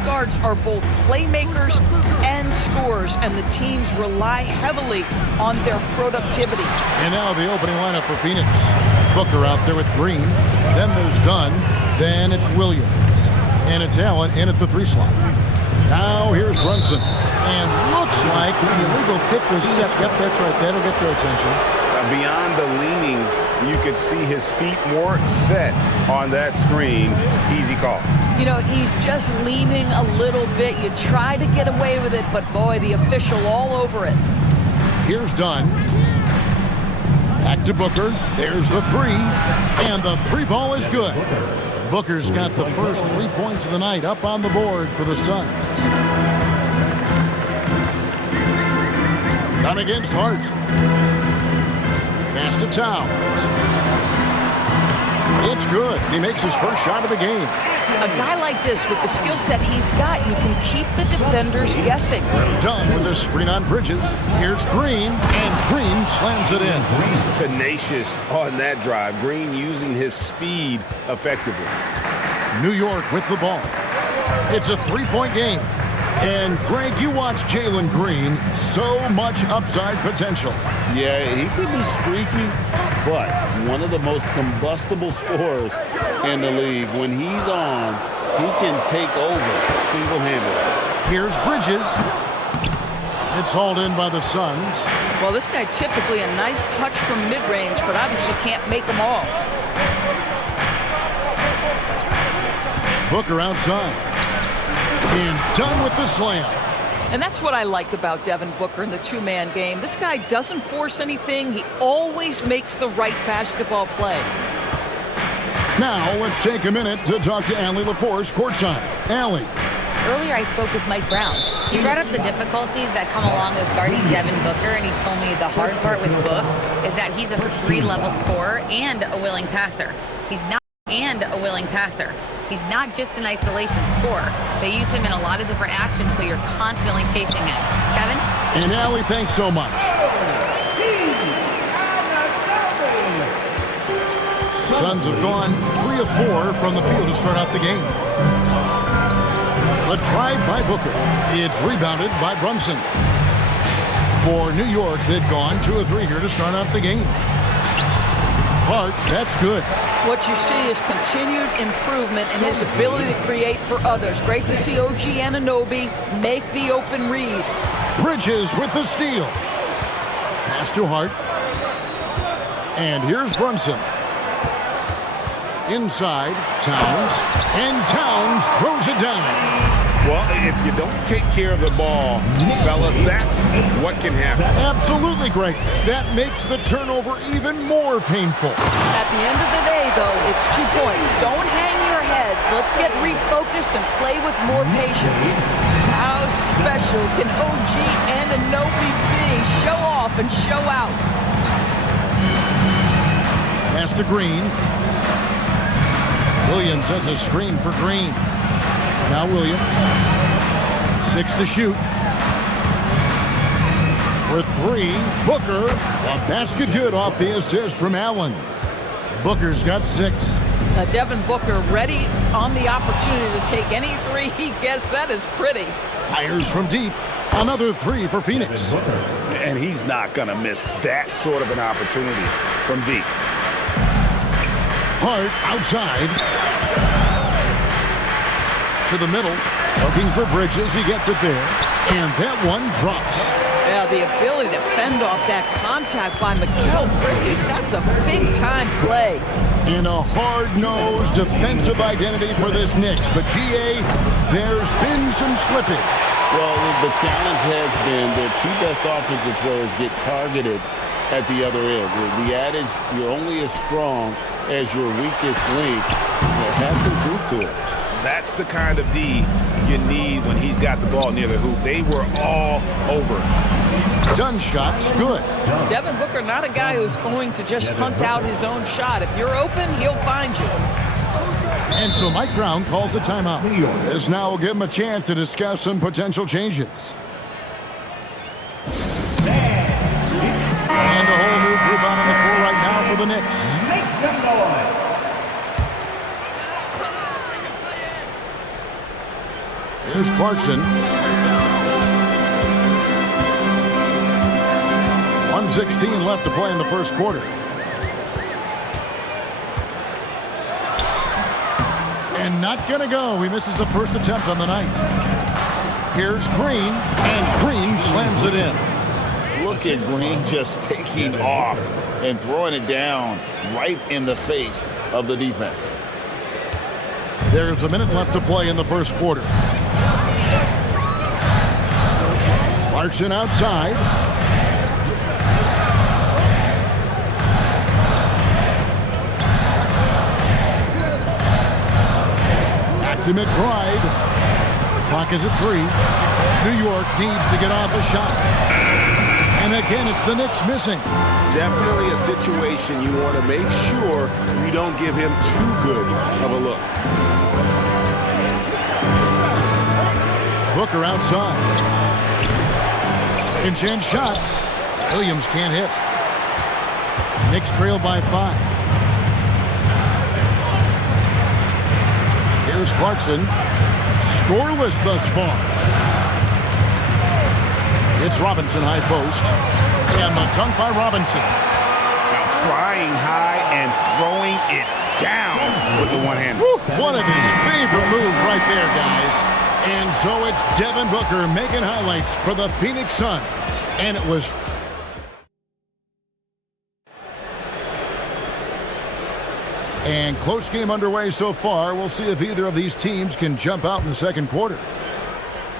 Knicks guards are both playmakers and scorers, and the teams rely heavily on their productivity. And now the opening lineup for Phoenix. Booker out there with Green. Then there's Dunn. Then it's Williams. And it's Allen in at the 3 slot. Now here's Brunson. And looks like the illegal kick was set. Yep, that's right. That'll get their attention. Beyond the leaning, you could see his feet more set on that screen. Easy call. You know, he's just leaning a little bit. You try to get away with it, but boy, the official all over it. Here's Dunn. Back to Booker. There's the 3. And the 3 ball is good. Booker's got the first 3 points of the night up on the board for the Suns. Dunn against Hart. Pass to Towns. It's good. He makes his first shot of the game. A guy like this, with the skill set he's got, you can keep the defenders guessing. Dunn with a screen on Bridges. Here's Green, and Green slams it in. Tenacious on that drive. Green using his speed effectively. New York with the ball. It's a 3-point game. And, Greg, you watch Jalen Green. So much upside potential. Yeah, he could be streaky, but one of the most combustible scorers in the league. When he's on, he can take over single-handedly. Here's Bridges. It's hauled in by the Suns. Well, this guy typically a nice touch from mid-range, but obviously can't make them all. Booker outside. And done with the slam. And that's what I like about Devin Booker in the 2-man game. This guy doesn't force anything. He always makes the right basketball play. Now let's take a minute to talk to Allie LaForce courtside. Allie. Earlier I spoke with Mike Brown. He brought up the difficulties that come along with guarding Devin Booker, and he told me the hard part with Book is that he's a 3-level scorer and a willing passer. He's not just an isolation scorer. They use him in a lot of different actions, so you're constantly chasing him. Kevin? And Allie, thanks so much. Suns have gone 3 of 4 from the field to start out the game. The drive by Booker. It's rebounded by Brunson. For New York, they've gone 2 of 3 here to start out the game. Hart, that's good. What you see is continued improvement in his ability to create for others. Great to see OG Anunoby make the open read. Bridges with the steal. Pass to Hart. And here's Brunson. Inside, Towns. And Towns throws it down. Well, if you don't take care of the ball, fellas, that's what can happen. Absolutely, Greg. That makes the turnover even more painful. At the end of the day, though, it's 2 points. Don't hang your heads. Let's get refocused and play with more patience. How special can OG Anunoby be? Show off and show out. Pass to Green. Williams has a screen for Green. Now Williams. 6 to shoot. For 3, Booker. A basket good off the assist from Allen. Booker's got 6. Devin Booker ready on the opportunity to take any 3 he gets. That is pretty. Fires from deep. Another 3 for Phoenix. And he's not going to miss that sort of an opportunity from deep. Hart outside. To the middle, looking for Bridges. He gets it there, and that one drops. Yeah, the ability to fend off that contact by Mikal Bridges, that's a big-time play. In a hard-nosed defensive identity for this Knicks, but GA, there's been some slipping. Well, the challenge has been their 2 best offensive players get targeted at the other end. The adage, you're only as strong as your weakest link, it has some truth to it. That's the kind of D you need when he's got the ball near the hoop. They were all over. Dunn shot's good. Devin Booker, not a guy who's going to just hunt out his own shot. If you're open, he'll find you. And so Mike Brown calls a timeout. This now will give him a chance to discuss some potential changes. And a whole new group out on the floor right now for the Knicks. Make some noise. Here's Clarkson. 1:16 left to play in the first quarter. And not going to go. He misses the first attempt on the night. Here's Green, and Green slams it in. Look at Green just taking off and throwing it down right in the face of the defense. There's a minute left to play in the first quarter. Clarkson outside. Back to McBride. Clock is at 3. New York needs to get off a shot. And again, it's the Knicks missing. Definitely a situation you want to make sure you don't give him too good of a look. Booker outside. Second chance shot. Williams can't hit. Knicks trail by 5. Here's Clarkson. Scoreless thus far. It's Robinson high post. And the dunk by Robinson. Now flying high and throwing it down with the one-hand. One of his favorite moves right there, guys. And so it's Devin Booker making highlights for the Phoenix Suns. And it was... And close game underway so far. We'll see if either of these teams can jump out in the second quarter.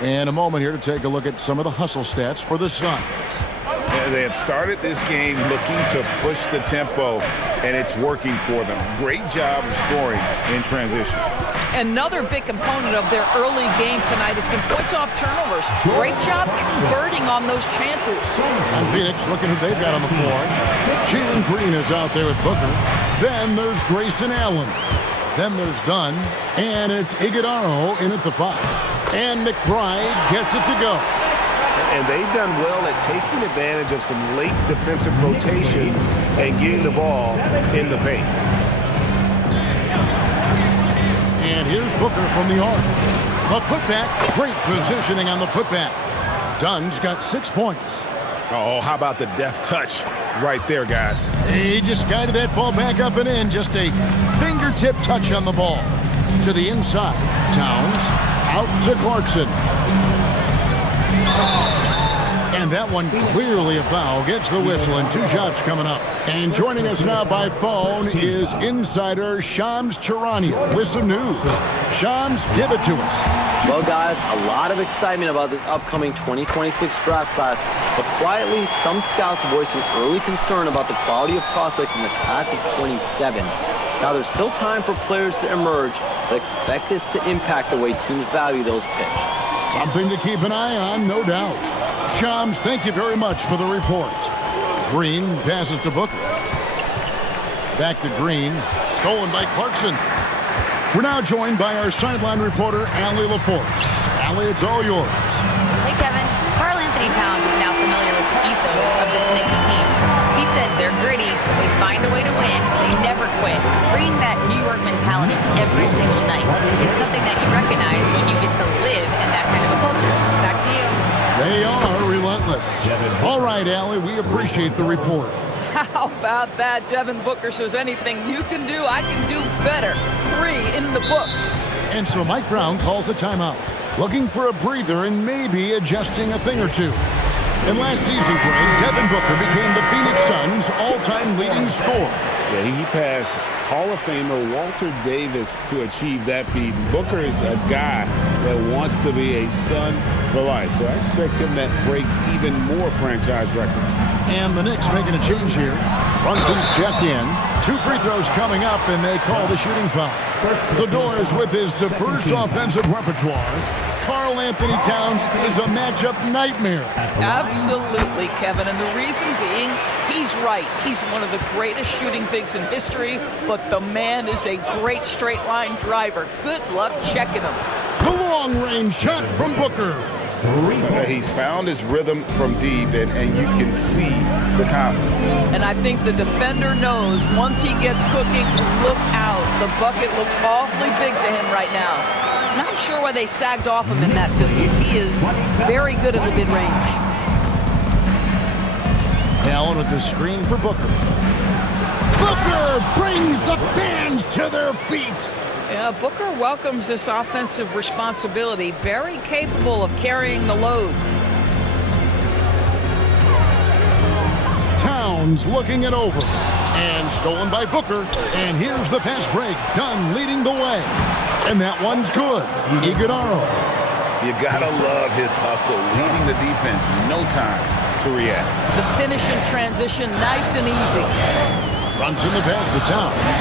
And a moment here to take a look at some of the hustle stats for the Suns. They have started this game looking to push the tempo, and it's working for them. Great job of scoring in transition. Another big component of their early game tonight has been points off turnovers. Great job converting on those chances. And Phoenix, looking who they've got on the floor. Jalen Green is out there with Booker. Then there's Grayson Allen. Then there's Dunn. And it's Iguodala in at the 5. And McBride gets it to go. And they've done well at taking advantage of some late defensive rotations and getting the ball in the paint. And here's Booker from the arc. The putback. Great positioning on the putback. Dunn's got 6 points. Oh, how about the deft touch right there, guys? He just guided that ball back up and in. Just a fingertip touch on the ball. To the inside. Towns out to Clarkson. And that one clearly a foul. Gets the whistle and 2 shots coming up. And joining us now by phone is insider Shams Charania with some news. Shams, give it to us. Well, guys, a lot of excitement about the upcoming 2026 draft class, but quietly, some scouts voicing early concern about the quality of prospects in the class of 27. Now, there's still time for players to emerge, but expect this to impact the way teams value those picks. Something to keep an eye on, no doubt. Shams, thank you very much for the report. Green passes to Booker. Back to Green. Stolen by Clarkson. We're now joined by our sideline reporter, Allie LaForce. Allie, it's all yours. Hey, Kevin. Karl Anthony Towns is now familiar with the ethos of this Knicks team. He said they're gritty, they find a way to win, they never quit, bringing that New York mentality every single night. It's something that you recognize when you get to live in that kind of a culture. Back to you. They are relentless. All right, Allie, we appreciate the report. How about that? Devin Booker says anything you can do, I can do better. 3 in the books. And so Mike Brown calls a timeout, looking for a breather and maybe adjusting a thing or two. In last season, Greg, Devin Booker became the Phoenix Suns' all-time leading scorer. Yeah, he passed Hall of Famer Walter Davis to achieve that feat. Booker is a guy that wants to be a Sun for life, so I expect him to break even more franchise records. And the Knicks making a change here. Brunson's checked in. 2 free throws coming up, and they call the shooting foul. The Doors with his diverse offensive repertoire. Karl Anthony Towns is a matchup nightmare. Absolutely, Kevin. And the reason being, he's right. He's one of the greatest shooting bigs in history, but the man is a great straight-line driver. Good luck checking him. The long-range shot from Booker. He's found his rhythm from deep, and you can see the confidence. And I think the defender knows once he gets cooking, look out. The bucket looks awfully big to him right now. Not sure why they sagged off him in that distance. He is very good in the mid-range. Allen with the screen for Booker. Booker brings the fans to their feet. Yeah, Booker welcomes this offensive responsibility. Very capable of carrying the load. Towns looking it over. And stolen by Booker. And here's the fast break. Dunn leading the way. And that one's good. Iguodala. You gotta love his hustle, leaving the defense no time to react. The finish in transition, nice and easy. Brunson the pass to Towns.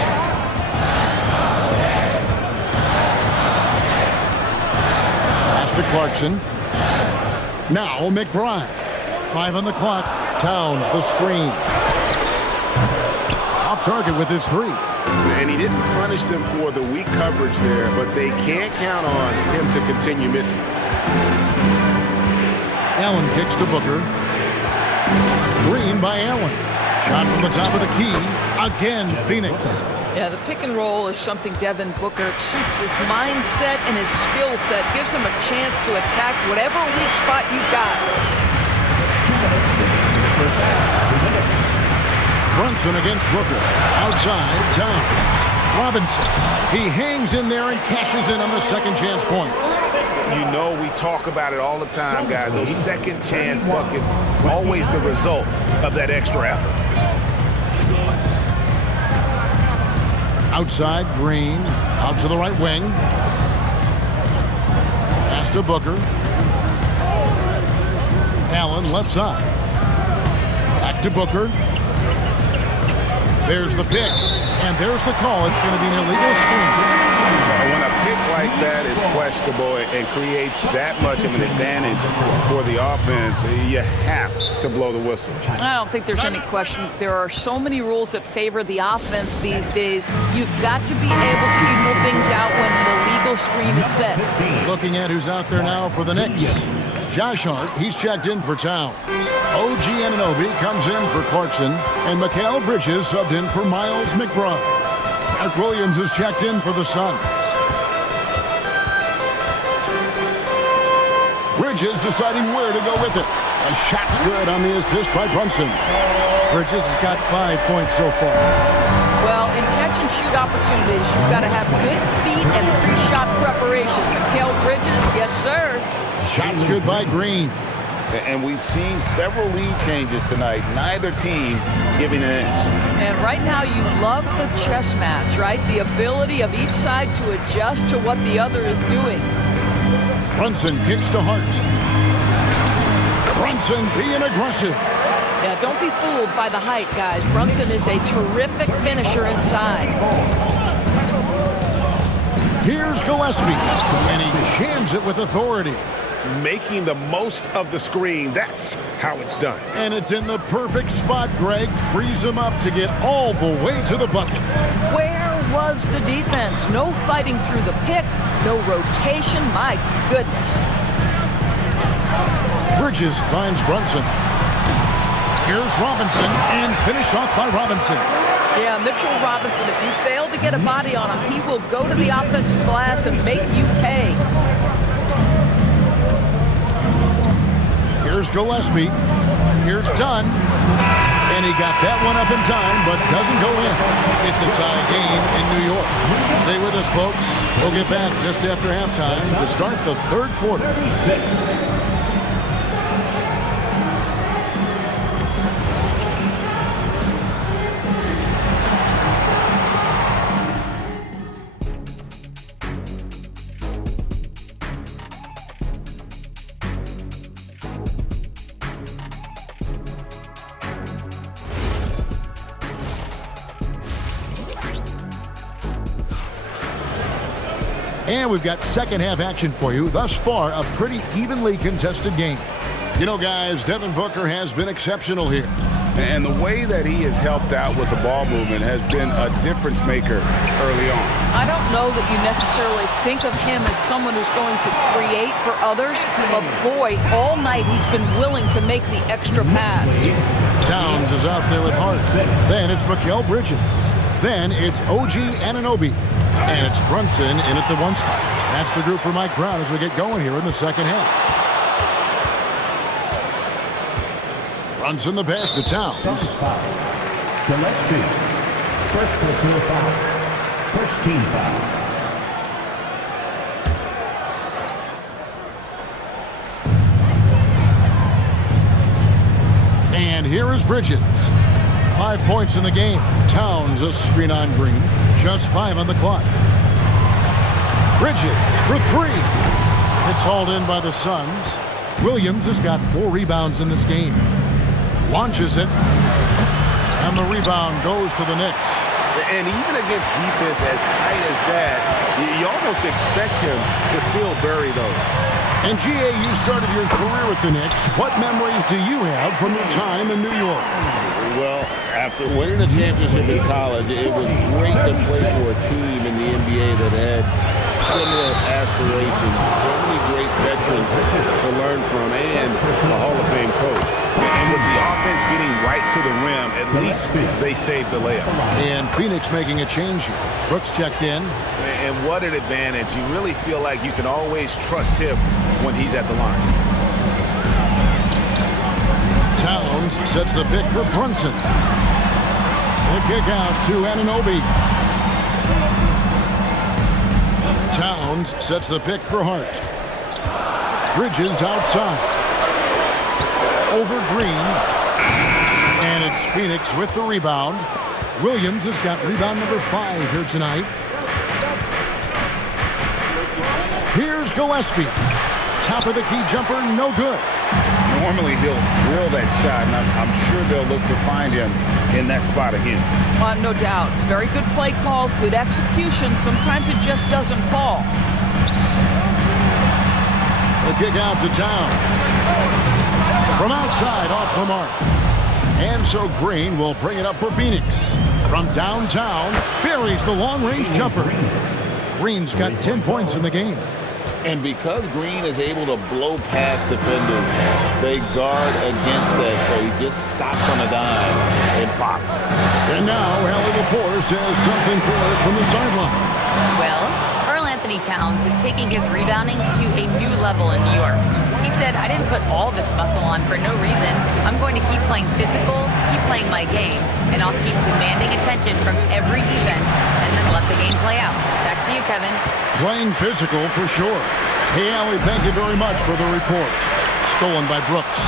Pass to Clarkson. Now McBride. 5 on the clock. Towns the screen. Off target with his 3. And he didn't punish them for the weak coverage there, but they can't count on him to continue missing. Allen kicks to Booker. Screen by Allen. Shot from the top of the key. Again, Phoenix. Yeah, the pick and roll is something Devin Booker suits his mindset and his skill set. Gives him a chance to attack whatever weak spot you've got. Brunson against Booker. Outside, Towns. Robinson. He hangs in there and cashes in on the second chance points. You know, we talk about it all the time, guys. Those second chance buckets, always the result of that extra effort. Outside, Green. Out to the right wing. Pass to Booker. Allen left side. Back to Booker. There's the pick, and there's the call. It's going to be an illegal screen. When a pick like that is questionable and creates that much of an advantage for the offense, you have to blow the whistle. I don't think there's any question. There are so many rules that favor the offense these days. You've got to be able to equal things out when the legal screen is set. Looking at who's out there now for the Knicks. Josh Hart, he's checked in for Towns. OG Anunoby comes in for Clarkson, and Mikal Bridges subbed in for Miles McBride. Mark Williams is checked in for the Suns. Bridges deciding where to go with it. A shot's good on the assist by Brunson. Bridges has got 5 points so far. Well, in catch-and-shoot opportunities, you've got to have good feet and pre-shot preparation. Mikal Bridges, yes, sir. Shot's good by Green. And we've seen several lead changes tonight. Neither team giving an inch. And right now you love the chess match, right? The ability of each side to adjust to what the other is doing. Brunson kicks to Hart. Brunson being aggressive. Yeah, don't be fooled by the height, guys. Brunson is a terrific finisher inside. Here's Gillespie, and he jams it with authority. Making the most of the screen, that's how it's done. And it's in the perfect spot, Greg. Frees him up to get all the way to the bucket. Where was the defense? No fighting through the pick, no rotation. My goodness. Bridges finds Brunson. Here's Robinson, and finished off by Robinson. Yeah, Mitchell Robinson, if you fail to get a body on him, he will go to the offensive glass and make you pay. Here's Gillespie. Here's Dunn. And he got that one up in time, but doesn't go in. It's a tie game in New York. Stay with us, folks. We'll get back just after halftime to start the third quarter. And we've got second half action for you. Thus far, a pretty evenly contested game. You know, guys, Devin Booker has been exceptional here. And the way that he has helped out with the ball movement has been a difference maker early on. I don't know that you necessarily think of him as someone who's going to create for others, but boy, all night he's been willing to make the extra pass. Towns is out there with Hart. Then it's Mikal Bridges. Then it's OG Anunoby. And it's Brunson in at the 1 spot. That's the group for Mike Brown as we get going here in the second half. Brunson the pass to Towns. Gillespie. First personal foul. First team foul. And here is Bridges. 5 points in the game. Towns a screen on Green. Just 5 on the clock. Bridges for 3. It's hauled in by the Suns. Williams has got 4 rebounds in this game. Launches it. And the rebound goes to the Knicks. And even against defense as tight as that, you almost expect him to still bury those. And G.A., you started your career with the Knicks. What memories do you have from your time in New York? Well, after winning a championship in college, it was great to play for a team in the NBA that had similar aspirations. So many great veterans to learn from and a Hall of Fame coach. And with the offense getting right to the rim, at least they saved the layup. And Phoenix making a change here. Brooks checked in. And what an advantage. You really feel like you can always trust him when he's at the line. Towns sets the pick for Brunson. The kick out to Anunoby. Towns sets the pick for Hart. Bridges outside. Over Green. And it's Phoenix with the rebound. Williams has got rebound number 5 here tonight. Here's Gillespie. Top of the key jumper, no good. Normally he'll drill that shot, and I'm sure they'll look to find him in that spot again. No doubt. Very good play call, good execution. Sometimes it just doesn't fall. The kick out to Towns. From outside, off the mark. And so Green will bring it up for Phoenix. From downtown, buries the long-range jumper. Green's got 10 points in the game. And because Green is able to blow past defenders, they guard against that, so he just stops on a dime and pops. And now, Allie Laporte says something for us from the sideline. Well, Karl Anthony Towns is taking his rebounding to a new level in New York. He said, I didn't put all this muscle on for no reason. I'm going to keep playing physical, keep playing my game, and I'll keep demanding attention from every defense and then let the game play out. Back to you, Kevin. Playing physical for sure. Hey, Allie, thank you very much for the report. Stolen by Brooks.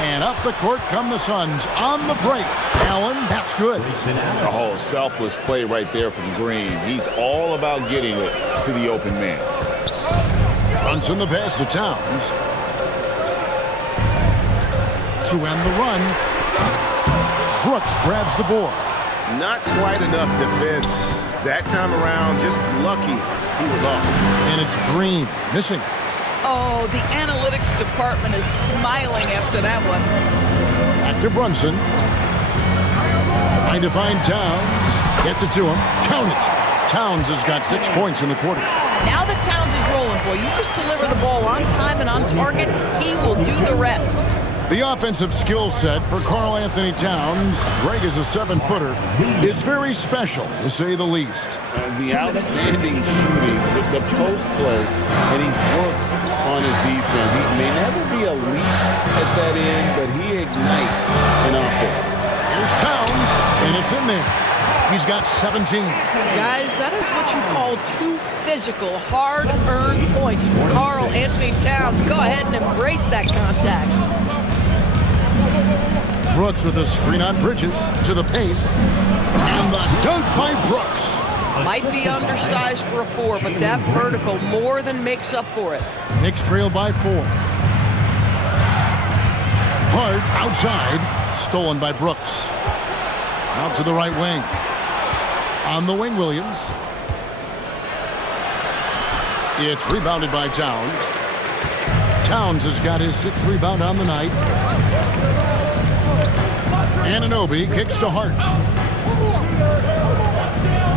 And up the court come the Suns on the break. Allen, that's good. A whole selfless play right there from Green. He's all about getting it to the open man. Brunson the pass to Towns. To end the run. Brooks grabs the board. Not quite enough defense. That time around, just lucky he was off. And it's Green missing. Oh, the analytics department is smiling after that one. Back to Brunson. Trying to find Towns. Gets it to him. Count it. Towns has got 6 points in the quarter. Now that Towns is rolling, boy, you just deliver the ball on time and on target, he will do the rest. The offensive skill set for Karl Anthony Towns, Greg is a 7-footer, is very special, to say the least. The outstanding shooting, the post play, and he's worked on his defense. He may never be elite at that end, but he ignites an offense. Here's Towns, and it's in there. He's got 17. Guys, that is what you call 2 physical, hard-earned points from Karl Anthony Towns. Go ahead and embrace that contact. Brooks with a screen on Bridges to the paint. And the dunk by Brooks. Might be undersized for a 4, but that vertical more than makes up for it. Knicks trail by 4. Hart outside. Stolen by Brooks. Out to the right wing. On the wing, Williams. It's rebounded by Towns. Towns has got his 6th rebound on the night. Anunoby kicks to Hart.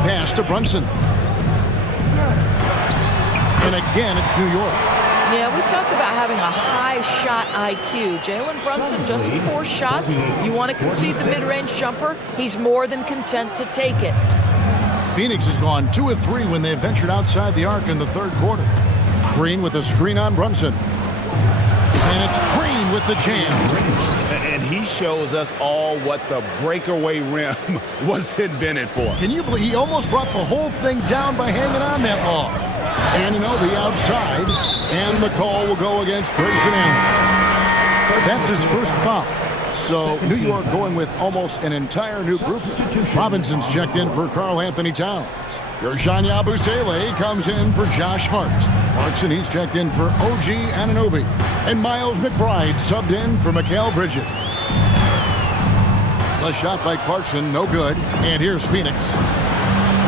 Pass to Brunson. And again, it's New York. Yeah, we talk about having a high shot IQ. Jalen Brunson doesn't force shots. You want to concede the mid-range jumper, he's more than content to take it. Phoenix has gone 2 of 3 when they ventured outside the arc in the third quarter. Green with a screen on Brunson. And it's Green with the jam. And he shows us all what the breakaway rim was invented for. Can you believe he almost brought the whole thing down by hanging on that long? Anunoby outside, and the call will go against Grayson Allen. That's his first foul. So New York going with almost an entire new group. Robinson's checked in for Karl Anthony Towns. Gershon Yabusele comes in for Josh Hart. Clarkson, he's checked in for OG Anunoby. And Miles McBride subbed in for Mikal Bridges. The shot by Clarkson, no good. And here's Phoenix.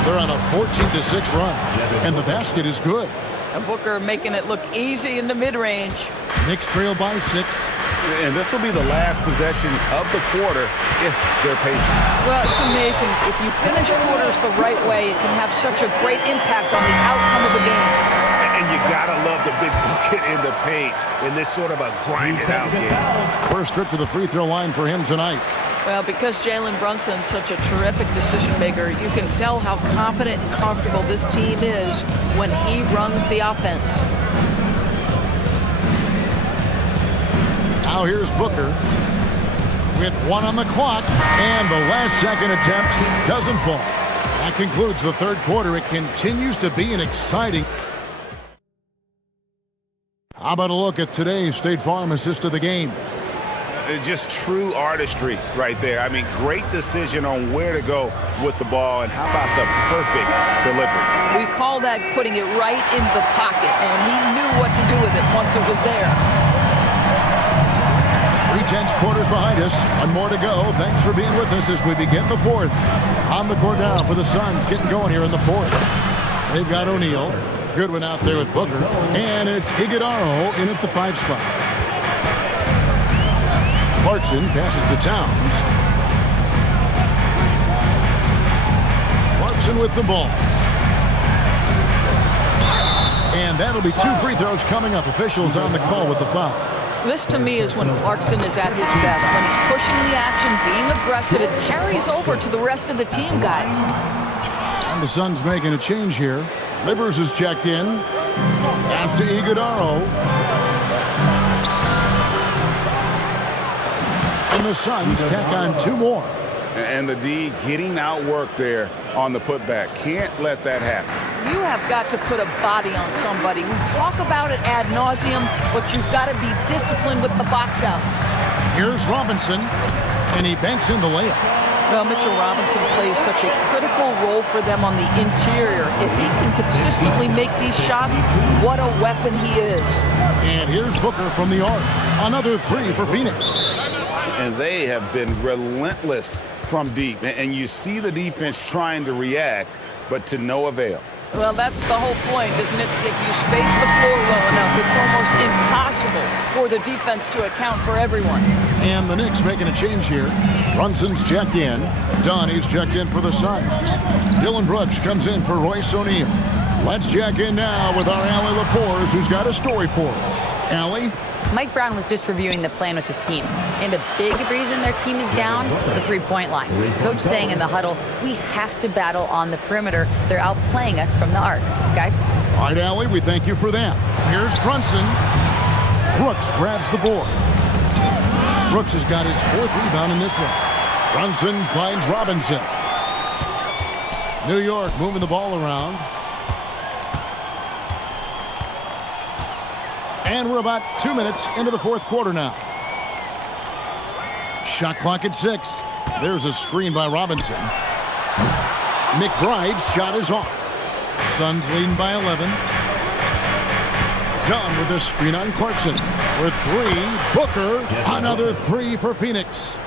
They're on a 14-6 run. And the basket is good. And Booker making it look easy in the mid-range. Knicks trail by 6. And this will be the last possession of the quarter if they're patient. Well, it's amazing. If you finish quarters the right way, it can have such a great impact on the outcome of the game. And you gotta love the big bucket in the paint in this sort of a grind-it-out game. First trip to the free throw line for him tonight. Well, because Jalen Brunson's such a terrific decision maker, you can tell how confident and comfortable this team is when he runs the offense. Now here's Booker with 1 on the clock, and the last second attempt doesn't fall. That concludes the third quarter. It continues to be an exciting. How about a look at today's State Farm assist of the game? Just true artistry right there. I mean, great decision on where to go with the ball, and how about the perfect delivery? We call that putting it right in the pocket, and he knew what to do with it once it was there. 3/10 quarters behind us. One more to go. Thanks for being with us as we begin the fourth. On the court now for the Suns, getting going here in the fourth. They've got O'Neal. Goodwin out there with Booker. And it's Iguodala in at the 5 spot. Clarkson passes to Towns. Clarkson with the ball. And that'll be 2 free throws coming up. Officials on the call with the foul. This, to me, is when Clarkson is at his best. When he's pushing the action, being aggressive, it carries over to the rest of the team, guys. And the Suns making a change here. Livers is checked in. Pass to Iguodala. And the Suns tack on 2 more. And the D getting outworked there on the putback. Can't let that happen. You have got to put a body on somebody. We talk about it ad nauseum, but you've got to be disciplined with the box outs. Here's Robinson, and he banks in the layup. Well, Mitchell Robinson plays such a critical role for them on the interior. If he can consistently make these shots, what a weapon he is. And here's Booker from the arc. Another 3 for Phoenix. And they have been relentless from deep. And you see the defense trying to react, but to no avail. Well, that's the whole point, isn't it? If you space the floor low enough, it's almost impossible for the defense to account for everyone. And the Knicks making a change here. Brunson's checked in. Donnie's checked in for the Suns. Dylan Brooks comes in for Royce O'Neal. Let's check in now with our Allie LaForce, who's got a story for us. Allie? Mike Brown was just reviewing the plan with his team. And a big reason their team is down, the three-point line. Coach saying in the huddle, we have to battle on the perimeter. They're outplaying us from the arc. Guys? All right, Allie, we thank you for that. Here's Brunson. Brooks grabs the board. Brooks has got his 4th rebound in this one. Brunson finds Robinson. New York moving the ball around. And we're about 2 minutes into the 4th quarter now. Shot clock at 6. There's a screen by Robinson. McBride's shot is off. Suns leading by 11. Dunn with a screen on Clarkson. For 3, Booker. Another 3 for Phoenix.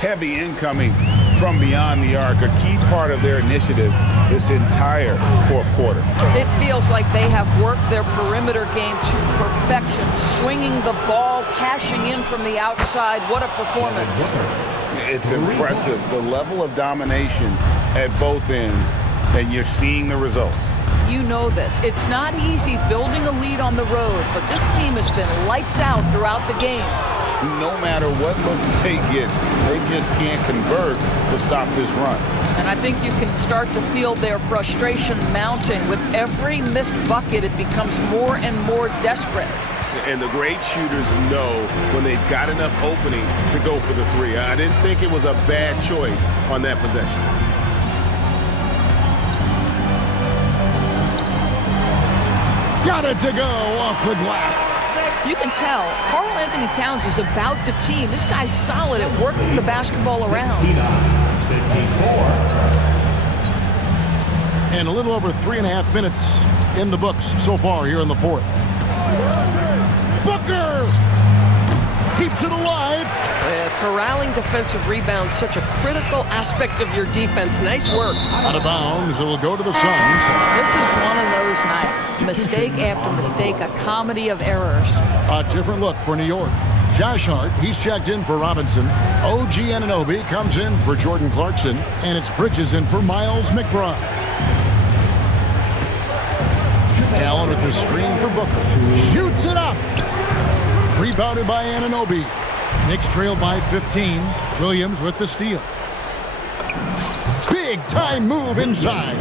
Heavy incoming from beyond the arc, a key part of their initiative this entire 4th quarter. It feels like they have worked their perimeter game to perfection, swinging the ball, cashing in from the outside. What a performance. It's impressive, the level of domination at both ends, and you're seeing the results. You know this. It's not easy building a lead on the road, but this team has been lights out throughout the game. No matter what looks they get, they just can't convert to stop this run. And I think you can start to feel their frustration mounting. With every missed bucket, it becomes more and more desperate. And the great shooters know when they've got enough opening to go for the three. I didn't think it was a bad choice on that possession. Got it to go off the glass. You can tell Karl Anthony Towns is about the team. This guy's solid at working the basketball around. 54. And a little over 3.5 minutes in the books so far here in the fourth. Booker keeps it alive. Corralling defensive rebounds, such a critical aspect of your defense. Nice work. Out of bounds, it'll go to the Suns. This is one of those nights. Mistake after mistake, a comedy of errors. A different look for New York. Josh Hart, he's checked in for Robinson. OG Anunoby comes in for Jordan Clarkson. And it's Bridges in for Miles McBride. Allen with the screen for Booker. Shoots it up. Rebounded by Anunoby. Knicks trail by 15. Williams with the steal. Big time move inside.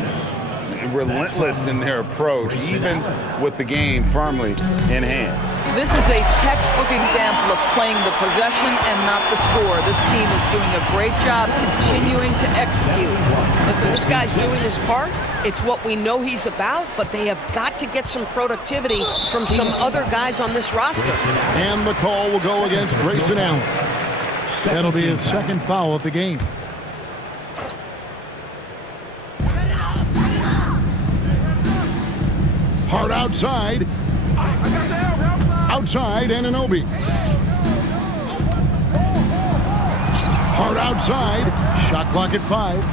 Relentless in their approach, even with the game firmly in hand. This is a textbook example of playing the possession and not the score. This team is doing a great job continuing to execute. Listen, this guy's doing his part. It's what we know he's about, but they have got to get some productivity from some other guys on this roster. And the call will go against Grayson Allen. That'll be his second foul of the game. Hart outside. Outside, Anunoby. Hart outside. Shot clock at 5.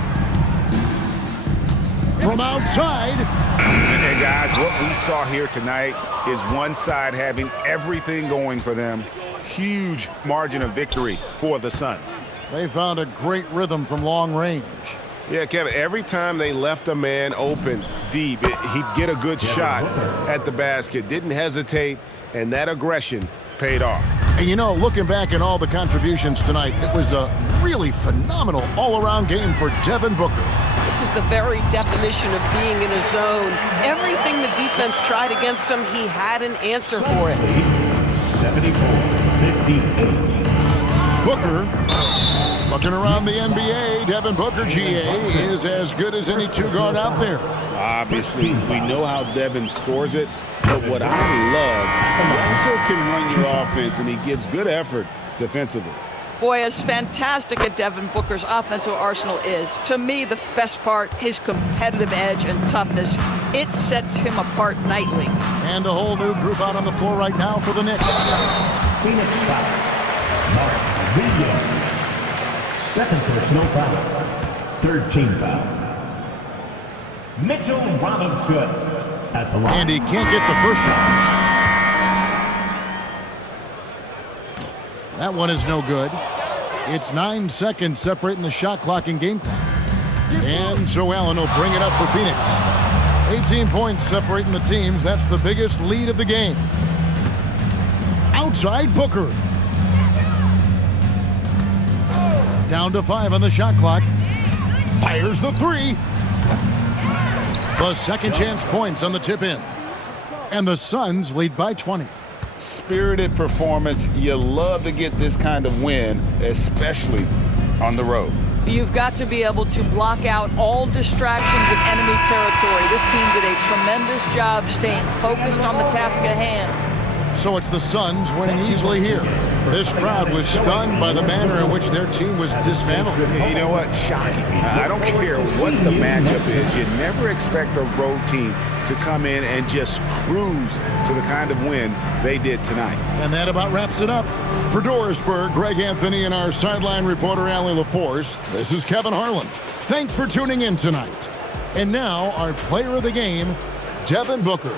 From outside. And guys, what we saw here tonight is one side having everything going for them. Huge margin of victory for the Suns. They found a great rhythm from long range. Yeah, Kevin, every time they left a man open deep, he'd get a good shot at the basket. Didn't hesitate, and that aggression paid off. And you know, looking back at all the contributions tonight, it was a really phenomenal all-around game for Devin Booker. This is the very definition of being in a zone. Everything the defense tried against him, he had an answer for it. 74-58. Booker, looking around the NBA, Devin Booker, GA, is as good as any two-guard out there. Obviously, we know how Devin scores it, but what I love, he also can run your offense, and he gives good effort defensively. Boy, as fantastic as Devin Booker's offensive arsenal is, to me, the best part, his competitive edge and toughness. It sets him apart nightly. And a whole new group out on the floor right now for the Knicks. Phoenix foul. Williams. Second personal foul. Third team foul. Mitchell Robinson at the line. And he can't get the first shot. That one is no good. It's 9 seconds separating the shot clock and game clock. And so Allen will bring it up for Phoenix. 18 points separating the teams. That's the biggest lead of the game. Outside Booker. Down to 5 on the shot clock. Fires the 3. The second chance points on the tip in. And the Suns lead by 20. Spirited performance. You love to get this kind of win, especially on the road. You've got to be able to block out all distractions in enemy territory. This team did a tremendous job staying focused on the task at hand. So it's the Suns winning easily here. This crowd was stunned by the manner in which their team was dismantled. You know what? Shocking. I don't care what the matchup is. You never expect a road team to come in and just cruise to the kind of win they did tonight. And that about wraps it up. For Dorisburg, Greg Anthony and our sideline reporter, Allie LaForce, this is Kevin Harlan. Thanks for tuning in tonight. And now, our player of the game, Devin Booker.